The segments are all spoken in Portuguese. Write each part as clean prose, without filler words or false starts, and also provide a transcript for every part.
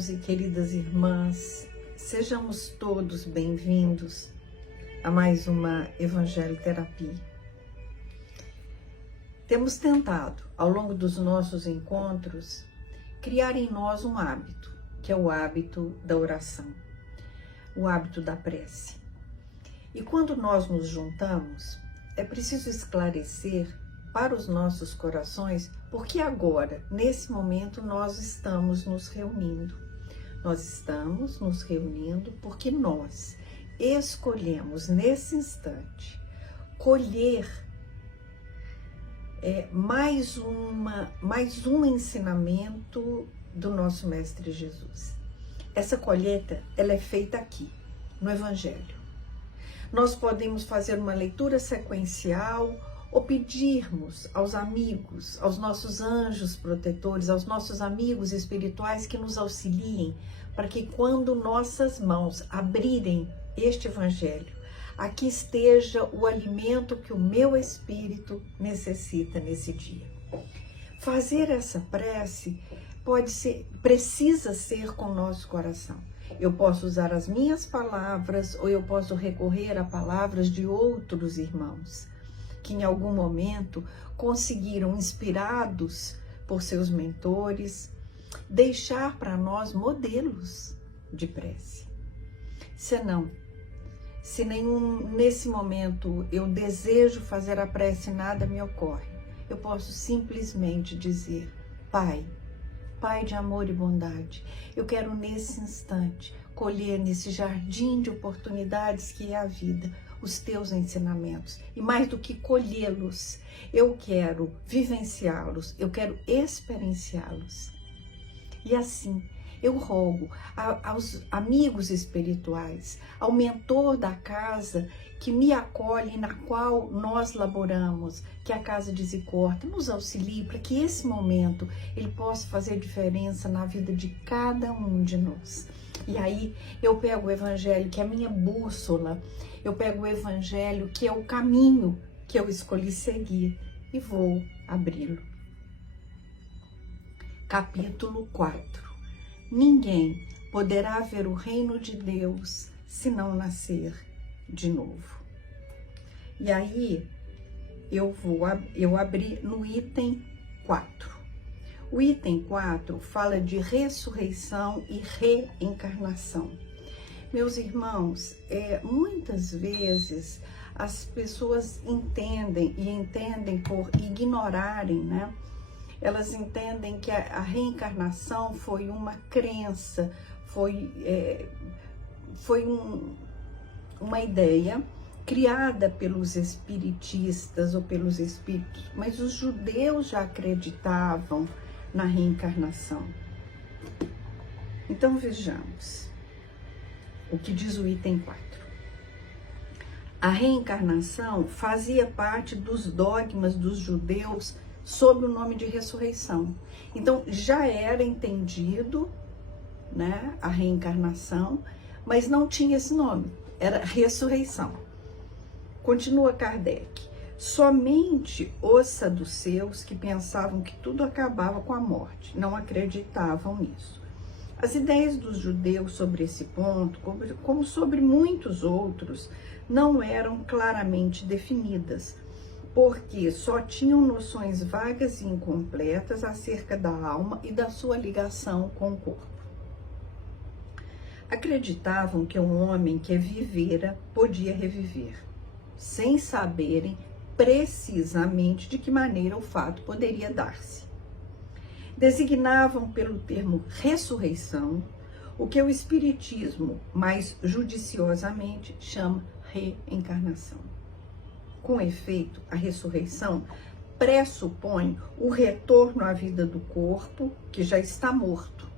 irmãos e queridas irmãs, sejamos todos bem-vindos a mais uma Evangelho Terapia. Temos tentado, ao longo dos nossos encontros, criar em nós um hábito, que é o hábito da oração, o hábito da prece. E quando nós nos juntamos, é preciso esclarecer para os nossos corações porque agora, nesse momento, nós estamos nos reunindo. Nós estamos nos reunindo porque nós escolhemos, nesse instante, colher mais um ensinamento do nosso Mestre Jesus. Essa colheita, ela é feita aqui, no Evangelho. Nós podemos fazer uma leitura sequencial ou pedirmos aos amigos, aos nossos anjos protetores, aos nossos amigos espirituais que nos auxiliem para que quando nossas mãos abrirem este Evangelho, aqui esteja o alimento que o meu espírito necessita nesse dia. Fazer essa prece precisa ser com o nosso coração. Eu posso usar as minhas palavras ou eu posso recorrer a palavras de outros irmãos que em algum momento conseguiram, inspirados por seus mentores, deixar para nós modelos de prece. Se nesse momento eu desejo fazer a prece e nada me ocorre, eu posso simplesmente dizer: Pai de amor e bondade, eu quero nesse instante colher nesse jardim de oportunidades que é a vida, os teus ensinamentos. E mais do que colhê-los, eu quero vivenciá-los, eu quero experienciá-los. E assim, eu rogo aos amigos espirituais, ao mentor da casa que me acolhe, na qual nós laboramos, que é a Casa de Zicorta, nos auxilie para que esse momento ele possa fazer diferença na vida de cada um de nós. E aí eu pego o Evangelho, que é a minha bússola, eu pego o Evangelho, que é o caminho que eu escolhi seguir, e vou abri-lo. Capítulo 4. Ninguém poderá ver o reino de Deus se não nascer de novo. E aí eu abri no item 4. O item 4 fala de ressurreição e reencarnação. Meus irmãos, muitas vezes as pessoas entendem por ignorarem, né? Elas entendem que a reencarnação foi uma crença, foi uma ideia criada pelos espiritistas ou pelos espíritos, mas os judeus já acreditavam na reencarnação. Então vejamos o que diz o item 4. A reencarnação fazia parte dos dogmas dos judeus sob o nome de ressurreição. Então já era entendido, né, a reencarnação, mas não tinha esse nome, era ressurreição. Continua Kardec. Somente os saduceus, que pensavam que tudo acabava com a morte, não acreditavam nisso. As ideias dos judeus sobre esse ponto, como sobre muitos outros, não eram claramente definidas, porque só tinham noções vagas e incompletas acerca da alma e da sua ligação com o corpo. Acreditavam que um homem que vivera podia reviver, sem saberem precisamente de que maneira o fato poderia dar-se. Designavam pelo termo ressurreição o que o Espiritismo, mais judiciosamente, chama reencarnação. Com efeito, a ressurreição pressupõe o retorno à vida do corpo que já está morto.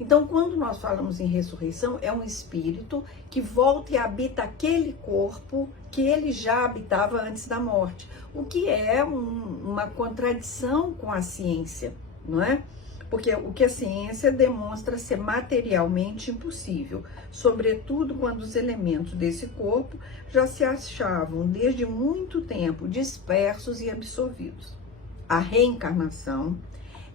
Então, quando nós falamos em ressurreição, é um espírito que volta e habita aquele corpo que ele já habitava antes da morte, o que é uma contradição com a ciência, não é? Porque o que a ciência demonstra ser materialmente impossível, sobretudo quando os elementos desse corpo já se achavam desde muito tempo dispersos e absorvidos. A reencarnação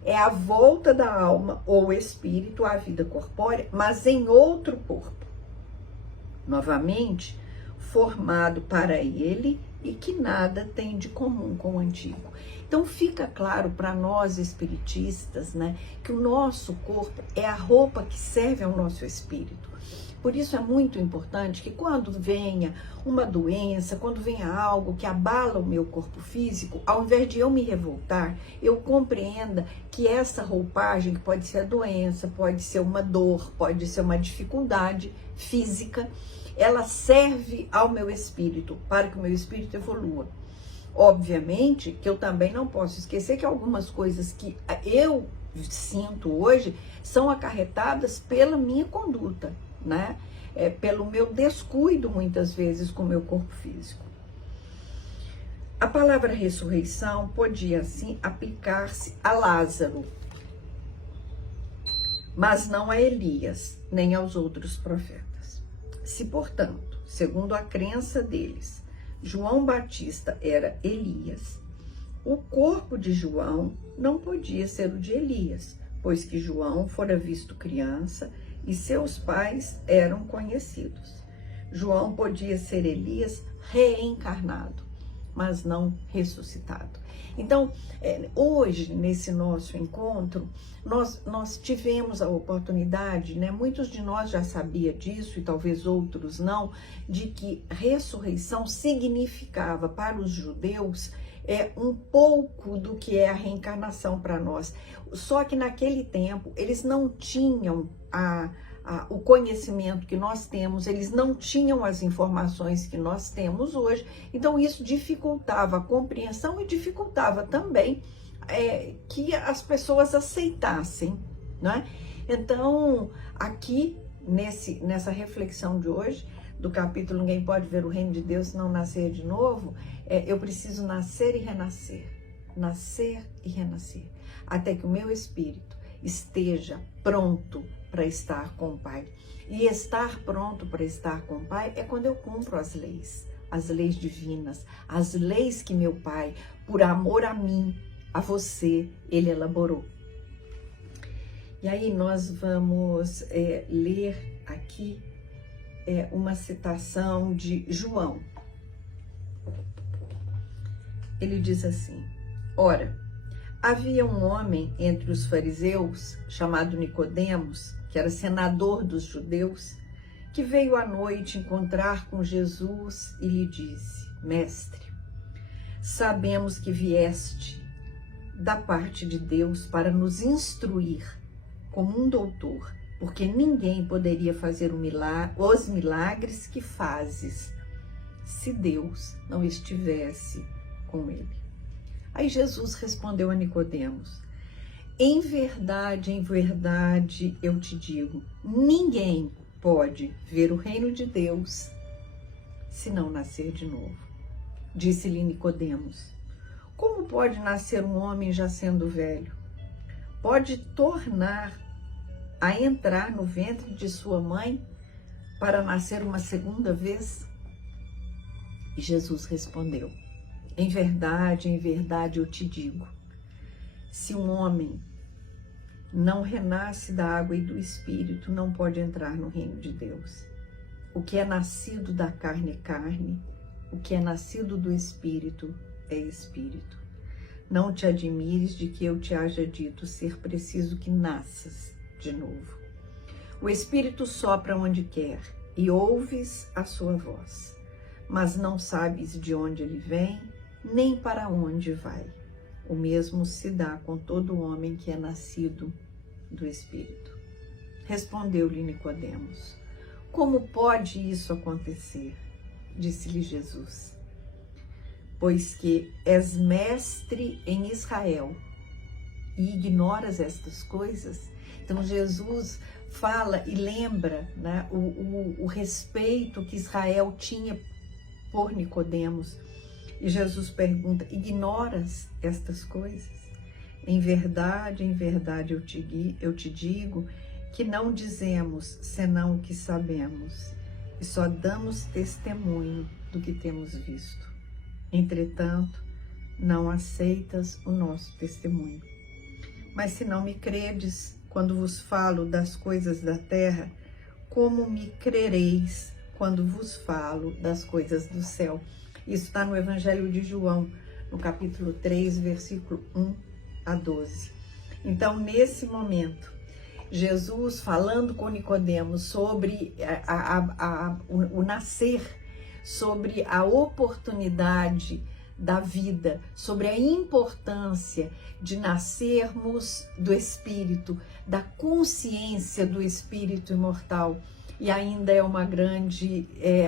é a volta da alma ou espírito à vida corpórea, mas em outro corpo, novamente formado para ele e que nada tem de comum com o antigo. Então fica claro para nós espiritistas, né, que o nosso corpo é a roupa que serve ao nosso espírito. Por isso é muito importante que quando venha uma doença, quando venha algo que abala o meu corpo físico, ao invés de eu me revoltar, eu compreenda que essa roupagem, que pode ser a doença, pode ser uma dor, pode ser uma dificuldade física, ela serve ao meu espírito, para que o meu espírito evolua. Obviamente que eu também não posso esquecer que algumas coisas que eu sinto hoje são acarretadas pela minha conduta, né? Pelo meu descuido, muitas vezes, com o meu corpo físico. A palavra ressurreição podia, assim, aplicar-se a Lázaro, mas não a Elias, nem aos outros profetas. Se, portanto, segundo a crença deles, João Batista era Elias, o corpo de João não podia ser o de Elias, pois que João fora visto criança e seus pais eram conhecidos. João podia ser Elias reencarnado, mas não ressuscitado. Então, hoje, nesse nosso encontro, nós tivemos a oportunidade, né? Muitos de nós já sabiam disso, e talvez outros não, de que ressurreição significava para os judeus um pouco do que é a reencarnação para nós. Só que naquele tempo, eles não tinham o conhecimento que nós temos, eles não tinham as informações que nós temos hoje, então isso dificultava a compreensão e dificultava também que as pessoas aceitassem, né? Então, aqui, nessa reflexão de hoje, do capítulo Ninguém Pode Ver o Reino de Deus Se Não Nascer de Novo, eu preciso nascer e renascer, até que o meu espírito esteja pronto para estar com o Pai. E estar pronto para estar com o Pai é quando eu cumpro as leis divinas, as leis que meu Pai, por amor a mim, a você, Ele elaborou. E aí nós vamos ler aqui uma citação de João. Ele diz assim: ora, havia um homem entre os fariseus, chamado Nicodemos, que era senador dos judeus, que veio à noite encontrar com Jesus e lhe disse: Mestre, sabemos que vieste da parte de Deus para nos instruir como um doutor, porque ninguém poderia fazer os milagres que fazes se Deus não estivesse com ele. Aí Jesus respondeu a Nicodemos: em verdade, eu te digo, ninguém pode ver o reino de Deus se não nascer de novo. Disse-lhe Nicodemos: como pode nascer um homem já sendo velho? Pode tornar a entrar no ventre de sua mãe para nascer uma segunda vez? E Jesus respondeu: em verdade, eu te digo, se um homem não renasce da água e do Espírito, não pode entrar no reino de Deus. O que é nascido da carne é carne, o que é nascido do Espírito é Espírito. Não te admires de que eu te haja dito ser preciso que nasças de novo. O Espírito sopra onde quer e ouves a sua voz, mas não sabes de onde ele vem, nem para onde vai. O mesmo se dá com todo homem que é nascido do Espírito. Respondeu-lhe Nicodemos: como pode isso acontecer? Disse-lhe Jesus: pois que és mestre em Israel e ignoras estas coisas. Então Jesus fala e lembra, né, o respeito que Israel tinha por Nicodemos. E Jesus pergunta: ignoras estas coisas? Em verdade, eu te digo que não dizemos senão o que sabemos, e só damos testemunho do que temos visto. Entretanto, não aceitas o nosso testemunho. Mas se não me credes, quando vos falo das coisas da terra, como me crereis quando vos falo das coisas do céu? Isso está no Evangelho de João, no capítulo 3, versículo 1 a 12. Então, nesse momento, Jesus falando com Nicodemos sobre o nascer, sobre a oportunidade da vida, sobre a importância de nascermos do Espírito, da consciência do Espírito imortal. E ainda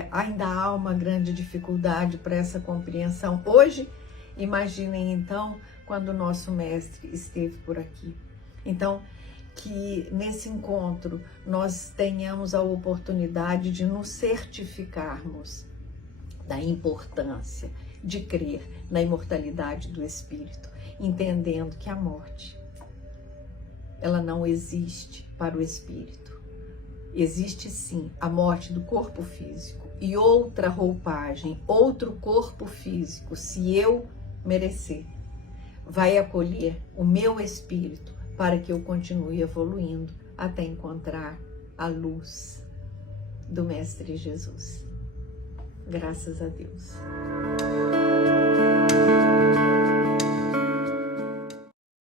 ainda há uma grande dificuldade para essa compreensão. Hoje, imaginem então quando o nosso mestre esteve por aqui. Então, que nesse encontro nós tenhamos a oportunidade de nos certificarmos da importância de crer na imortalidade do Espírito, entendendo que a morte, ela não existe para o Espírito. Existe sim a morte do corpo físico e outra roupagem, outro corpo físico, se eu merecer, vai acolher o meu espírito para que eu continue evoluindo até encontrar a luz do Mestre Jesus. Graças a Deus.